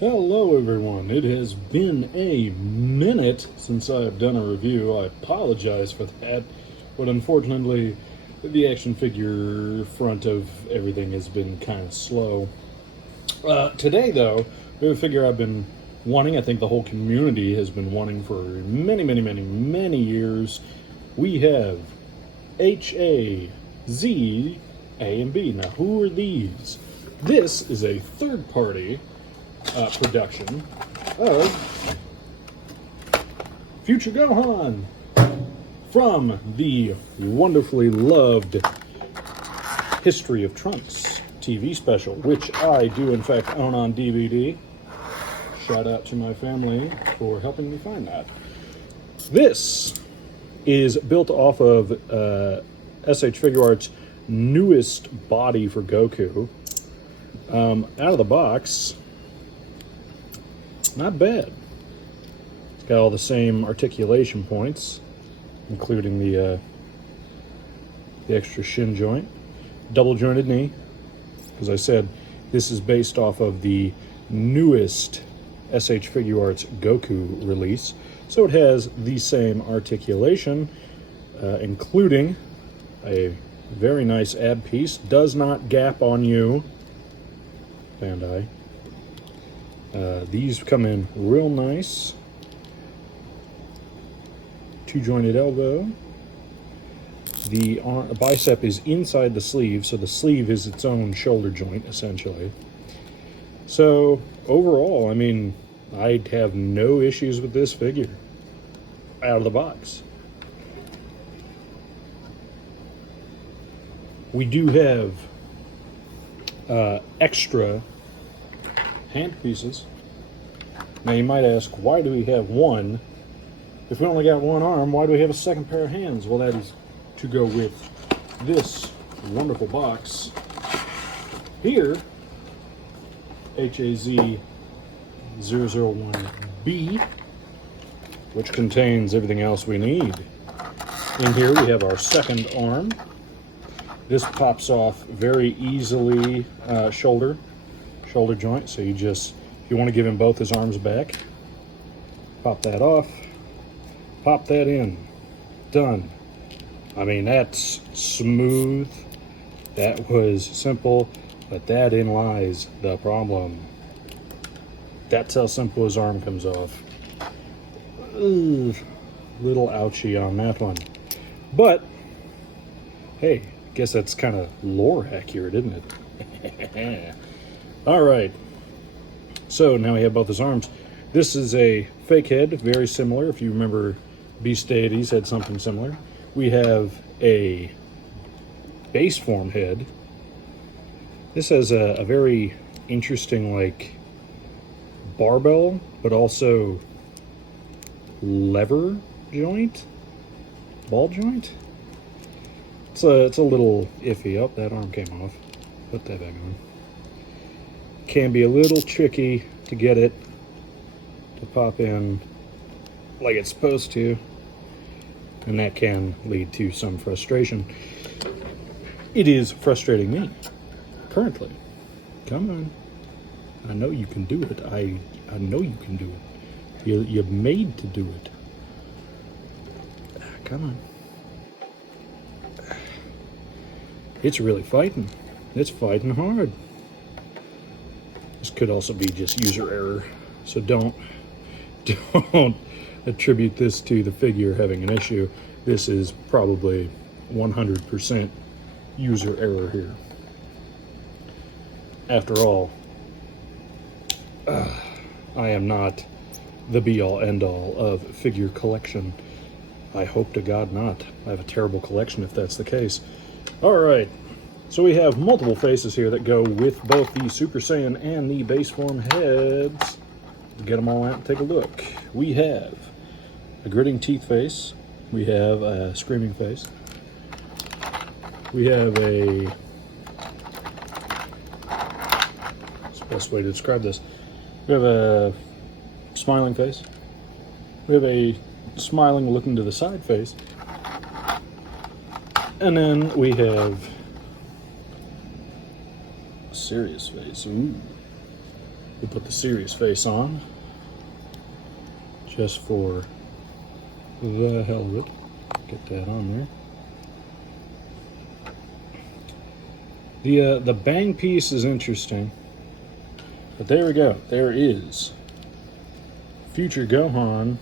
Hello everyone, it has been a minute since I've done a review. I apologize for that, but unfortunately the action figure front of everything has been kind of slow. Today though, we have a figure I've been wanting, I think the whole community has been wanting for many years. We have HAZ, A and B. Now who are these? This is a third party production of Future Gohan from the wonderfully loved History of Trunks TV special, which I do in fact own on DVD. Shout out to my family for helping me find that. This is built off of SH Figuarts' newest body for Goku. Out of the box, not bad. It's got all the same articulation points, including the extra shin joint, double jointed knee. As I said, this is based off of the newest SH Figuarts Goku release, so it has the same articulation, including a very nice ab piece. Does not gap on you, Bandai. These come in real nice. Two-jointed elbow. The bicep is inside the sleeve, so the sleeve is its own shoulder joint, essentially. So, overall, I mean, I'd have no issues with this figure out of the box. We do have extra hand pieces. Now you might ask, why do we have one? If we only got one arm, why do we have a second pair of hands? Well, that is to go with this wonderful box here, HAZ001-B, which contains everything else we need. In here we have our second arm. This pops off very easily, shoulder joint, so you just, if you want to give him both his arms back, pop that off, pop that in, done. I mean, that's smooth. That was simple, but therein lies the problem. That's how simple his arm comes off. Ugh, little ouchie on that one. But, hey, guess that's kind of lore accurate, isn't it? All right, so now we have both his arms. This is a fake head, very similar. If you remember, Beast Deities had something similar. We have a base form head. This has a very interesting, like, barbell, but also lever joint, ball joint. It's a little iffy. Oh, that arm came off. Put that back on. Can be a little tricky to get it to pop in like it's supposed to, and that can lead to some frustration. It is frustrating me currently. Come on, I know you can do it. I know you can do it. You're made to do it. Come on. It's really fighting. It's fighting hard. This could also be just user error, so don't attribute this to the figure having an issue. This is probably 100% user error here. After all, I am not the be-all, end-all of figure collection. I hope to God not. I have a terrible collection if that's the case. All right. So we have multiple faces here that go with both the Super Saiyan and the base form heads. Let's get them all out and take a look. We have a gritting teeth face. We have a screaming face. We have a... What's the best way to describe this? We have a smiling face. We have a smiling looking to the side face. And then we have serious face. Ooh. We'll put the serious face on, just for the hell of it. Get that on there. The bang piece is interesting, but there we go. There is future Gohan.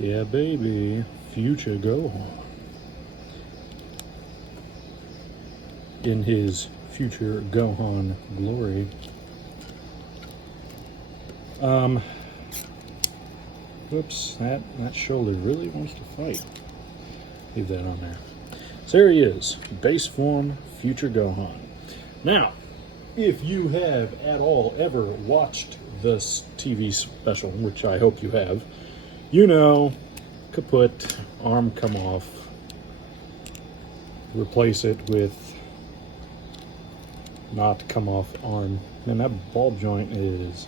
Yeah, baby, future Gohan in his future Gohan glory. Whoops, that shoulder really wants to fight. Leave that on there. So there he is, base form, future Gohan. Now, if you have at all ever watched this TV special, which I hope you have, you know, kaput, arm come off, replace it with not come off arm. Man, that ball joint is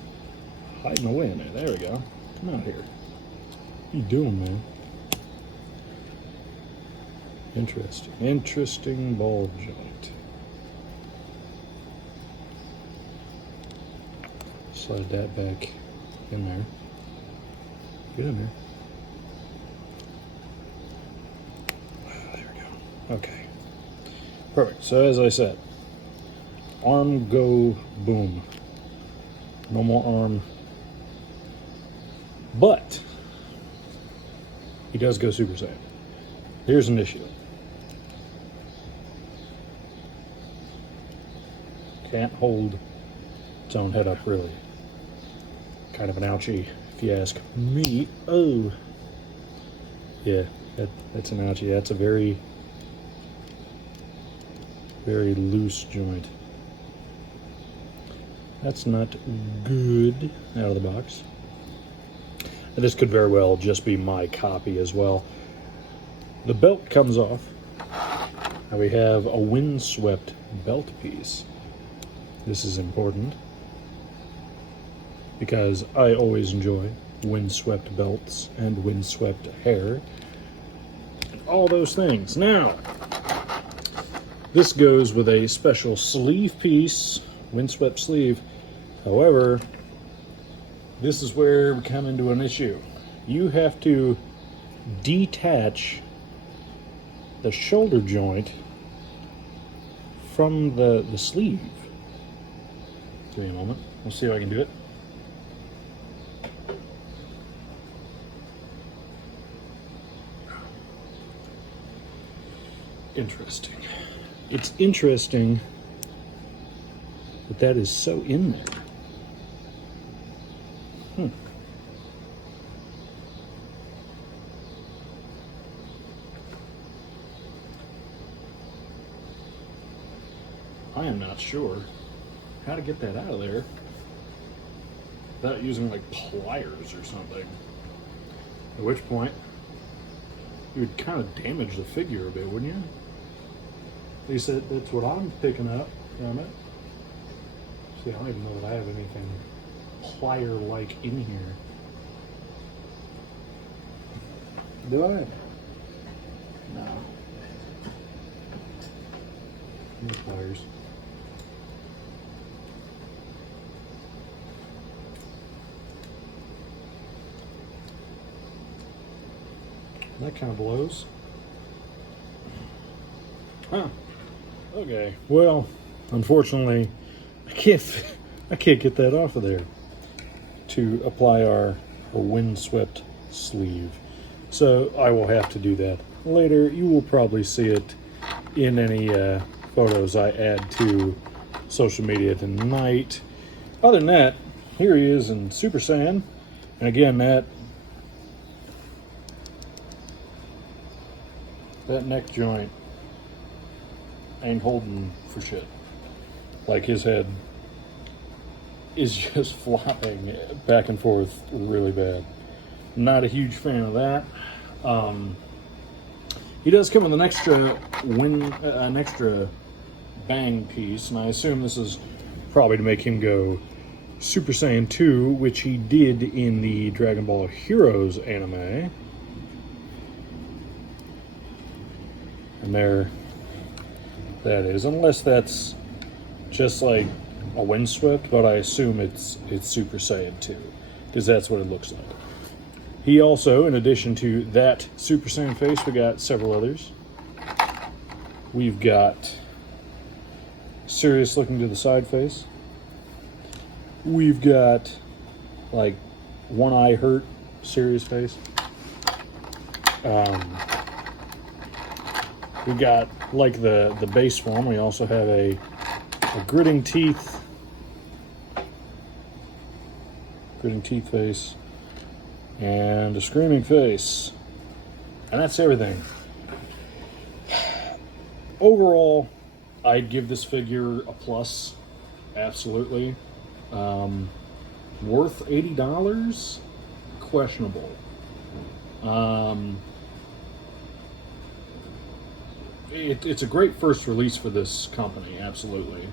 hiding away in there. There we go. Come out here. What are you doing, man? Interesting ball joint. Slide that back in there. Get in there. There we go. Okay. Perfect. So as I said, arm go boom. No more arm. But he does go Super Saiyan. Here's an issue. Can't hold its own head up, really. Kind of an ouchie, if you ask me. Oh, yeah, that's an ouchie. That's a very, very loose joint. That's not good out of the box. And this could very well just be my copy as well. The belt comes off. Now we have a windswept belt piece. This is important because I always enjoy windswept belts and windswept hair and all those things. Now, this goes with a special sleeve piece, windswept sleeve. However, this is where we come into an issue. You have to detach the shoulder joint from the sleeve. Give me a moment. We'll see if I can do it. Interesting. It's interesting that that is so in there. I am not sure how to get that out of there without using like pliers or something. At which point, you would kind of damage the figure a bit, wouldn't you? At least that's what I'm picking up from it. See, I don't even know that I have anything plier-like in here. Do I? No. No pliers. That kind of blows. Huh. Okay. Well, unfortunately, I can't get that off of there to apply our windswept sleeve. So I will have to do that later. You will probably see it in any photos I add to social media tonight. Other than that, here he is in Super Saiyan. And again, that neck joint ain't holding for shit. Like, his head is just flopping back and forth really bad. Not a huge fan of that. He does come with an extra bang piece, and I assume this is probably to make him go Super Saiyan 2, which he did in the Dragon Ball Heroes anime. And there that is, unless that's just like a Windswept, but I assume it's Super Saiyan 2, because that's what it looks like. He also, in addition to that Super Saiyan face, we got several others. We've got Sirius looking to the side face. We've got like one eye hurt Sirius face. We got like the base form. We also have a gritting teeth face, and a screaming face, and that's everything. Overall, I'd give this figure a plus, absolutely. Worth $80? Questionable. It's a great first release for this company, absolutely.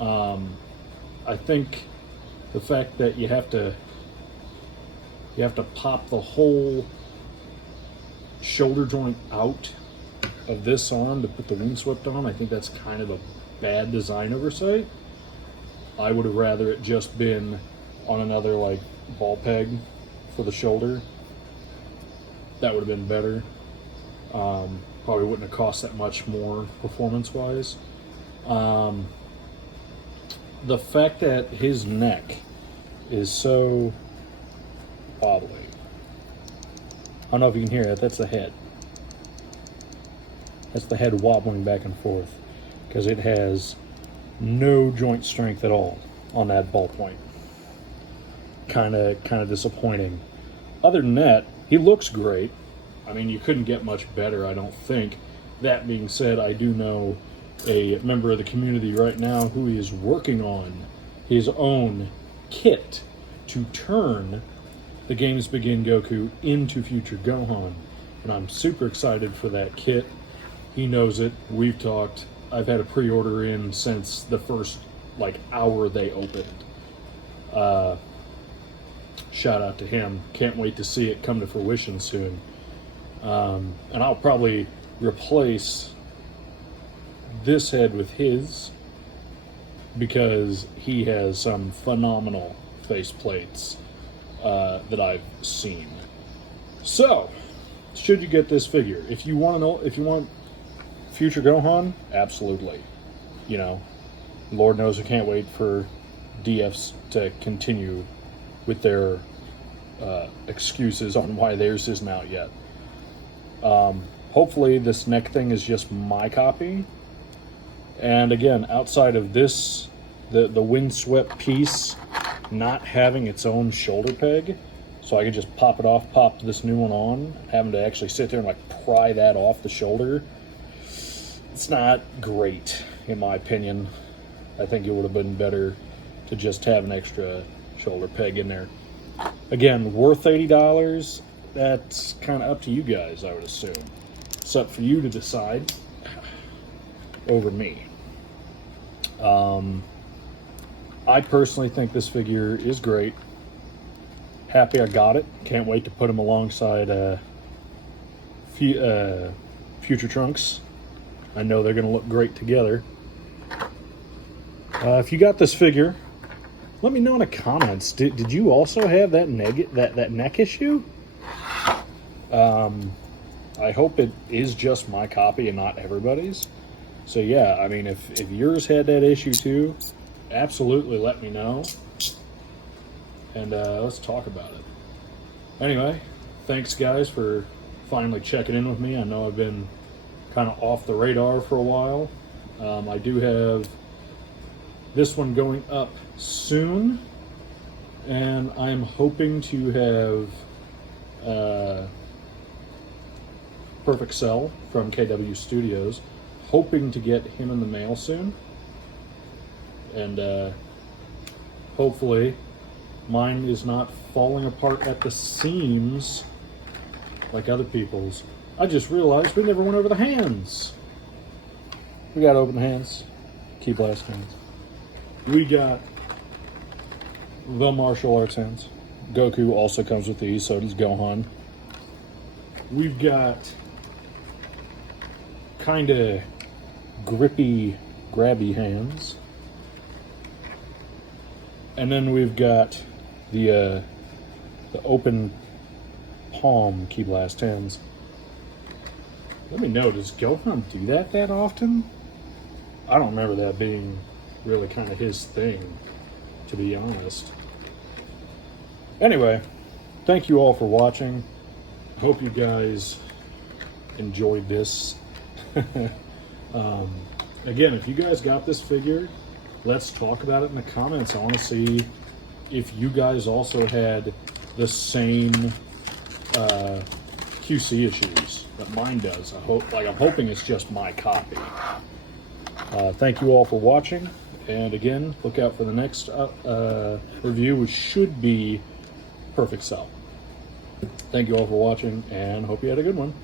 I think the fact that you have to pop the whole shoulder joint out of this arm to put the Windswept on, I think that's kind of a bad design oversight. I would have rather it just been on another like ball peg for the shoulder. That would have been better. Probably wouldn't have cost that much more performance-wise. The fact that his neck is so wobbly. I don't know if you can hear that. That's the head. That's the head wobbling back and forth, because it has no joint strength at all on that ball point. Kind of disappointing. Other than that, he looks great. I mean, you couldn't get much better, I don't think. That being said, I do know a member of the community right now who is working on his own kit to turn the Games Begin Goku into future Gohan. And I'm super excited for that kit. He knows it. We've talked. I've had a pre-order in since the first hour they opened. Shout out to him. Can't wait to see it come to fruition soon. And I'll probably replace this head with his, because he has some phenomenal face plates that I've seen. So, should you get this figure? If you want future Gohan, absolutely. You know, Lord knows I can't wait for DFs to continue with their excuses on why theirs isn't out yet. Hopefully this neck thing is just my copy. And again, outside of this, the Windswept piece not having its own shoulder peg, so I could just pop it off, pop this new one on, having to actually sit there and pry that off the shoulder, it's not great, in my opinion. I think it would have been better to just have an extra shoulder peg in there. Again, worth $80, that's kind of up to you guys, I would assume. It's up for you to decide over me. I personally think this figure is great. Happy I got it. Can't wait to put him alongside Future Trunks. I know they're going to look great together. If you got this figure, let me know in the comments. Did you also have that neck issue? I hope it is just my copy and not everybody's. So yeah, I mean, if yours had that issue too, absolutely let me know. And let's talk about it. Anyway, thanks guys for finally checking in with me. I know I've been kind of off the radar for a while. I do have this one going up soon, and I'm hoping to have Perfect Cell from KW Studios, hoping to get him in the mail soon, and hopefully mine is not falling apart at the seams like other people's. I just realized we never went over the hands. We got to open the hands, key blast hands. We got the martial arts hands. Goku also comes with these, so does Gohan. We've got kind of grippy, grabby hands. And then we've got the open palm Key Blast 10s. Let me know, does Gohan do that often? I don't remember that being really kind of his thing, to be honest. Anyway, thank you all for watching. I hope you guys enjoyed this. Again, if you guys got this figure, let's talk about it in the comments. I want to see if you guys also had the same QC issues that mine does. I'm hoping it's just my copy. Thank you all for watching, and again, look out for the next review, which should be Perfect Cell. Thank you all for watching, and hope you had a good one.